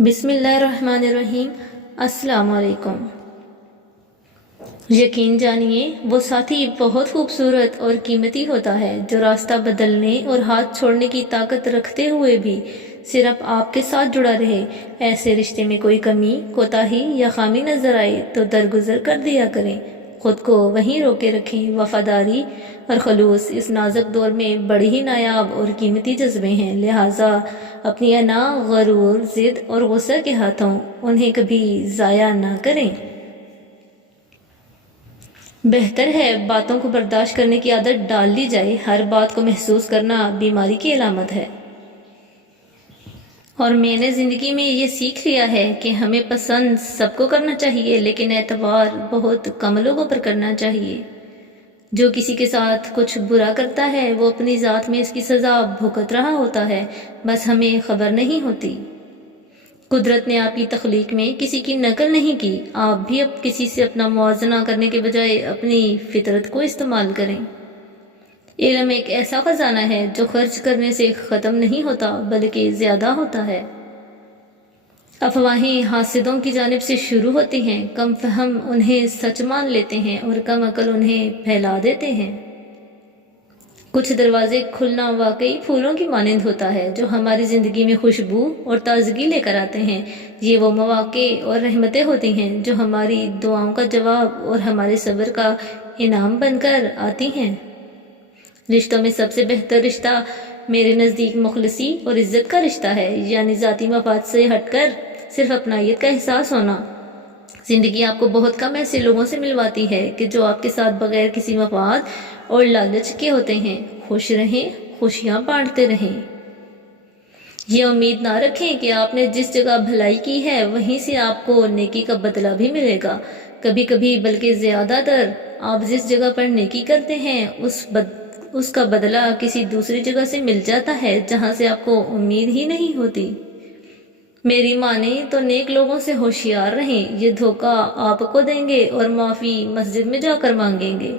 بسم اللہ الرحمن الرحیم۔ السلام علیکم۔ یقین جانیے وہ ساتھی بہت خوبصورت اور قیمتی ہوتا ہے جو راستہ بدلنے اور ہاتھ چھوڑنے کی طاقت رکھتے ہوئے بھی صرف آپ کے ساتھ جڑا رہے۔ ایسے رشتے میں کوئی کمی، کوتاہی یا خامی نظر آئے تو درگزر کر دیا کریں، خود کو وہیں روکے رکھیں۔ وفاداری اور خلوص اس نازک دور میں بڑی ہی نایاب اور قیمتی جذبے ہیں، لہٰذا اپنی انا، غرور، ضد اور غصہ کے ہاتھوں انہیں کبھی ضائع نہ کریں۔ بہتر ہے باتوں کو برداشت کرنے کی عادت ڈال لی جائے۔ ہر بات کو محسوس کرنا بیماری کی علامت ہے، اور میں نے زندگی میں یہ سیکھ لیا ہے کہ ہمیں پسند سب کو کرنا چاہیے، لیکن اعتبار بہت کم لوگوں پر کرنا چاہیے۔ جو کسی کے ساتھ کچھ برا کرتا ہے وہ اپنی ذات میں اس کی سزا بھگت رہا ہوتا ہے، بس ہمیں خبر نہیں ہوتی۔ قدرت نے آپ کی تخلیق میں کسی کی نقل نہیں کی، آپ بھی اب کسی سے اپنا موازنہ کرنے کے بجائے اپنی فطرت کو استعمال کریں۔ علم ایک ایسا خزانہ ہے جو خرچ کرنے سے ختم نہیں ہوتا بلکہ زیادہ ہوتا ہے۔ افواہیں حاسدوں کی جانب سے شروع ہوتی ہیں، کم فہم انہیں سچ مان لیتے ہیں اور کم عقل انہیں پھیلا دیتے ہیں۔ کچھ دروازے کھلنا واقعی پھولوں کی مانند ہوتا ہے جو ہماری زندگی میں خوشبو اور تازگی لے کر آتے ہیں۔ یہ وہ مواقع اور رحمتیں ہوتی ہیں جو ہماری دعاؤں کا جواب اور ہمارے صبر کا انعام بن کر آتی ہیں۔ رشتوں میں سب سے بہتر رشتہ میرے نزدیک مخلصی اور عزت کا رشتہ ہے، یعنی ذاتی مفاد سے ہٹ کر صرف اپنائیت کا احساس ہونا۔ زندگی آپ کو بہت کم ایسے لوگوں سے ملواتی ہے کہ جو آپ کے ساتھ بغیر کسی مفاد اور لالچ کے ہوتے ہیں۔ خوش رہیں، خوشیاں بانٹتے رہیں۔ یہ امید نہ رکھیں کہ آپ نے جس جگہ بھلائی کی ہے وہیں سے آپ کو نیکی کا بدلہ بھی ملے گا۔ کبھی کبھی بلکہ زیادہ تر آپ جس جگہ پر نیکی کرتے ہیں اس کا بدلہ کسی دوسری جگہ سے مل جاتا ہے جہاں سے آپ کو امید ہی نہیں ہوتی۔ میری مانیں تو نیک لوگوں سے ہوشیار رہیں، یہ دھوکہ آپ کو دیں گے اور معافی مسجد میں جا کر مانگیں گے۔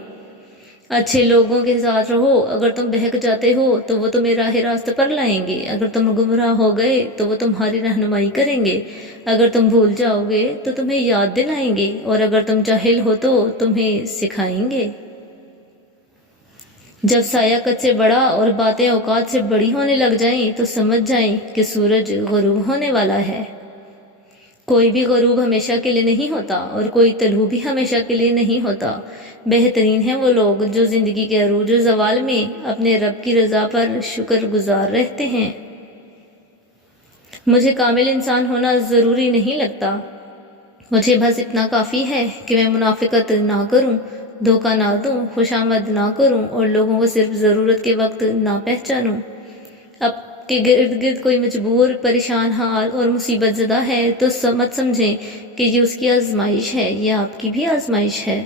اچھے لوگوں کے ساتھ رہو، اگر تم بہک جاتے ہو تو وہ تمہیں راہ راست پر لائیں گے، اگر تم گمراہ ہو گئے تو وہ تمہاری رہنمائی کریں گے، اگر تم بھول جاؤ گے تو تمہیں یاد دلائیں گے، اور اگر تم جاہل ہو تو تمہیں سکھائیں گے۔ جب سایہ قد سے بڑا اور باتیں اوقات سے بڑی ہونے لگ جائیں تو سمجھ جائیں کہ سورج غروب ہونے والا ہے۔ کوئی بھی غروب ہمیشہ کے لیے نہیں ہوتا اور کوئی طلوع بھی ہمیشہ کے لیے نہیں ہوتا۔ بہترین ہیں وہ لوگ جو زندگی کے عروج و زوال میں اپنے رب کی رضا پر شکر گزار رہتے ہیں۔ مجھے کامل انسان ہونا ضروری نہیں لگتا، مجھے بس اتنا کافی ہے کہ میں منافقت نہ کروں، دھوکہ نہ دوں، خوشامد نہ کروں اور لوگوں کو صرف ضرورت کے وقت نہ پہچانوں۔ اب کے گرد گرد کوئی مجبور، پریشان حال اور مصیبت زدہ ہے تو مت سمجھیں کہ یہ اس کی آزمائش ہے، یہ آپ کی بھی آزمائش ہے۔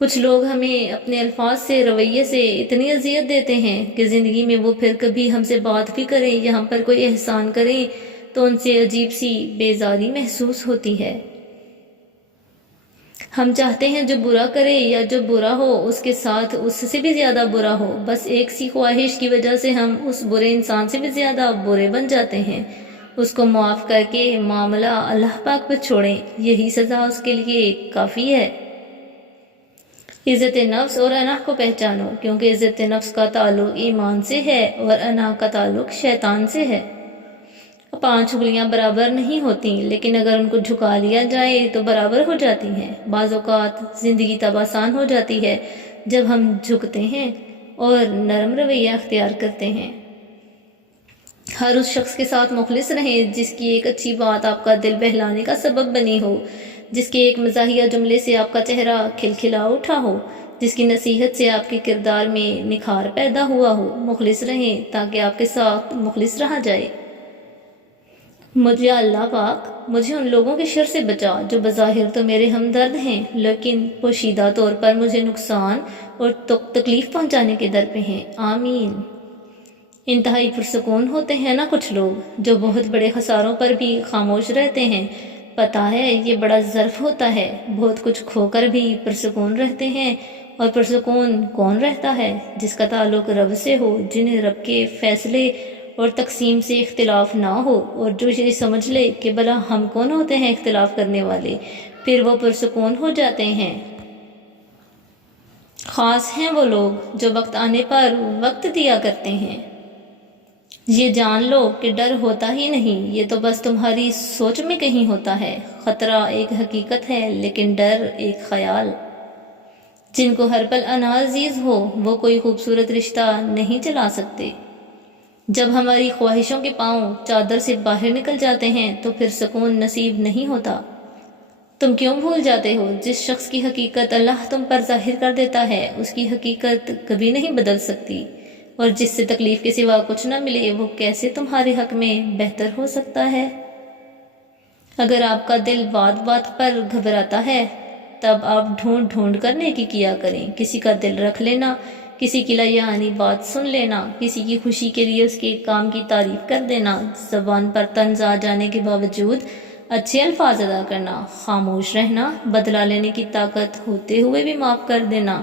کچھ لوگ ہمیں اپنے الفاظ سے، رویے سے اتنی اذیت دیتے ہیں کہ زندگی میں وہ پھر کبھی ہم سے بات بھی کریں یا ہم پر کوئی احسان کریں تو ان سے عجیب سی بیزاری محسوس ہوتی ہے۔ ہم چاہتے ہیں جو برا کرے یا جو برا ہو اس کے ساتھ اس سے بھی زیادہ برا ہو، بس ایک سی خواہش کی وجہ سے ہم اس برے انسان سے بھی زیادہ برے بن جاتے ہیں۔ اس کو معاف کر کے معاملہ اللہ پاک پر چھوڑیں، یہی سزا اس کے لیے کافی ہے۔ عزت نفس اور انا کو پہچانو، کیونکہ عزت نفس کا تعلق ایمان سے ہے اور انا کا تعلق شیطان سے ہے۔ 5 انگلیاں برابر نہیں ہوتی، لیکن اگر ان کو جھکا لیا جائے تو برابر ہو جاتی ہیں۔ بعض اوقات زندگی تب آسان ہو جاتی ہے جب ہم جھکتے ہیں اور نرم رویہ اختیار کرتے ہیں۔ ہر اس شخص کے ساتھ مخلص رہیں جس کی ایک اچھی بات آپ کا دل بہلانے کا سبب بنی ہو، جس کے ایک مزاحیہ جملے سے آپ کا چہرہ کھلکھلا اٹھا ہو، جس کی نصیحت سے آپ کے کردار میں نکھار پیدا ہوا ہو۔ مخلص رہیں تاکہ آپ کے ساتھ مخلص رہا جائے۔ مجھے اللہ پاک مجھے ان لوگوں کے شر سے بچا جو بظاہر تو میرے ہمدرد ہیں لیکن پوشیدہ طور پر مجھے نقصان اور تکلیف پہنچانے کے در پہ ہیں۔ آمین۔ انتہائی پرسکون ہوتے ہیں نا کچھ لوگ جو بہت بڑے خساروں پر بھی خاموش رہتے ہیں۔ پتہ ہے یہ بڑا ظرف ہوتا ہے، بہت کچھ کھو کر بھی پرسکون رہتے ہیں۔ اور پرسکون کون رہتا ہے؟ جس کا تعلق رب سے ہو، جنہیں رب کے فیصلے اور تقسیم سے اختلاف نہ ہو، اور جو یہ سمجھ لے کہ بھلا ہم کون ہوتے ہیں اختلاف کرنے والے، پھر وہ پرسکون ہو جاتے ہیں۔ خاص ہیں وہ لوگ جو وقت آنے پر وقت دیا کرتے ہیں۔ یہ جان لو کہ ڈر ہوتا ہی نہیں، یہ تو بس تمہاری سوچ میں کہیں ہوتا ہے۔ خطرہ ایک حقیقت ہے لیکن ڈر ایک خیال۔ جن کو ہر پل انا عزیز ہو وہ کوئی خوبصورت رشتہ نہیں چلا سکتے۔ جب ہماری خواہشوں کے پاؤں چادر سے باہر نکل جاتے ہیں تو پھر سکون نصیب نہیں ہوتا۔ تم کیوں بھول جاتے ہو جس شخص کی حقیقت اللہ تم پر ظاہر کر دیتا ہے اس کی حقیقت کبھی نہیں بدل سکتی، اور جس سے تکلیف کے سوا کچھ نہ ملے وہ کیسے تمہارے حق میں بہتر ہو سکتا ہے؟ اگر آپ کا دل بات بات پر گھبراتا ہے تب آپ ڈھونڈ ڈھونڈ کر نیکی کیا کریں۔ کسی کا دل رکھ لینا، کسی کی لایعانی بات سن لینا، کسی کی خوشی کے لیے اس کے کام کی تعریف کر دینا، زبان پر طنز آ جانے کے باوجود اچھے الفاظ ادا کرنا، خاموش رہنا، بدلہ لینے کی طاقت ہوتے ہوئے بھی معاف کر دینا،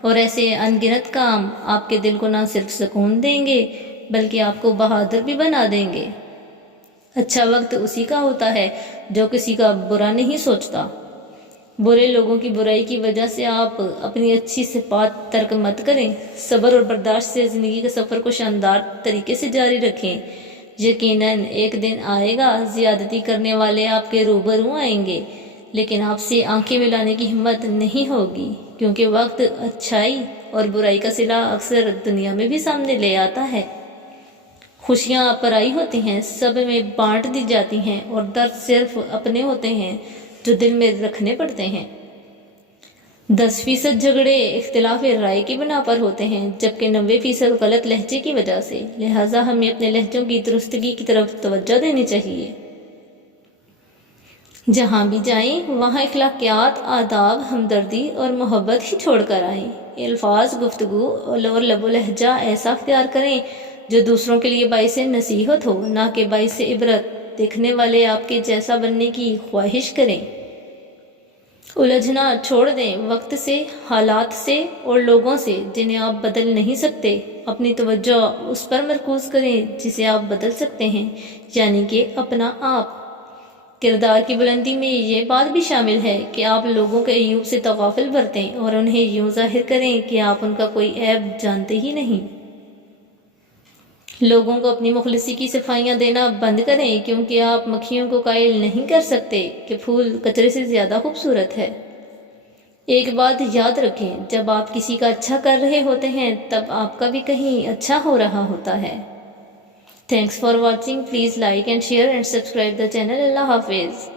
اور ایسے ان گنت کام آپ کے دل کو نہ صرف سکون دیں گے بلکہ آپ کو بہادر بھی بنا دیں گے۔ اچھا وقت اسی کا ہوتا ہے جو کسی کا برا نہیں سوچتا۔ برے لوگوں کی برائی کی وجہ سے آپ اپنی اچھی صفات ترک مت کریں۔ صبر اور برداشت سے زندگی کے سفر کو شاندار طریقے سے جاری رکھیں۔ یقیناً ایک دن آئے گا زیادتی کرنے والے آپ کے روبرو آئیں گے، لیکن آپ سے آنکھیں ملانے کی ہمت نہیں ہوگی، کیونکہ وقت اچھائی اور برائی کا صلہ اکثر دنیا میں بھی سامنے لے آتا ہے۔ خوشیاں پرائی ہوتی ہیں، سب میں بانٹ دی جاتی ہیں، اور درد صرف اپنے ہوتے ہیں جو دل میں رکھنے پڑتے ہیں۔ 10% جھگڑے اختلاف رائے کی بنا پر ہوتے ہیں، جبکہ 90% غلط لہجے کی وجہ سے۔ لہٰذا ہمیں اپنے لہجوں کی درستگی کی طرف توجہ دینی چاہیے۔ جہاں بھی جائیں وہاں اخلاقیات، آداب، ہمدردی اور محبت ہی چھوڑ کر آئیں۔ الفاظ، گفتگو اور لب و لہجہ ایسا اختیار کریں جو دوسروں کے لیے باعث نصیحت ہو، نہ کہ باعث عبرت۔ دیکھنے والے آپ کے جیسا بننے کی خواہش کریں۔ الجھنا چھوڑ دیں وقت سے، حالات سے اور لوگوں سے جنہیں آپ بدل نہیں سکتے۔ اپنی توجہ اس پر مرکوز کریں جسے آپ بدل سکتے ہیں، یعنی کہ اپنا آپ۔ کردار کی بلندی میں یہ بات بھی شامل ہے کہ آپ لوگوں کے عیوب سے تغافل برتیں اور انہیں یوں ظاہر کریں کہ آپ ان کا کوئی عیب جانتے ہی نہیں۔ لوگوں کو اپنی مخلصی کی صفائیاں دینا بند کریں، کیونکہ آپ مکھیوں کو قائل نہیں کر سکتے کہ پھول کچرے سے زیادہ خوبصورت ہے۔ ایک بات یاد رکھیں، جب آپ کسی کا اچھا کر رہے ہوتے ہیں تب آپ کا بھی کہیں اچھا ہو رہا ہوتا ہے۔ Thanks for watching, please like and share and subscribe the channel. اللہ حافظ۔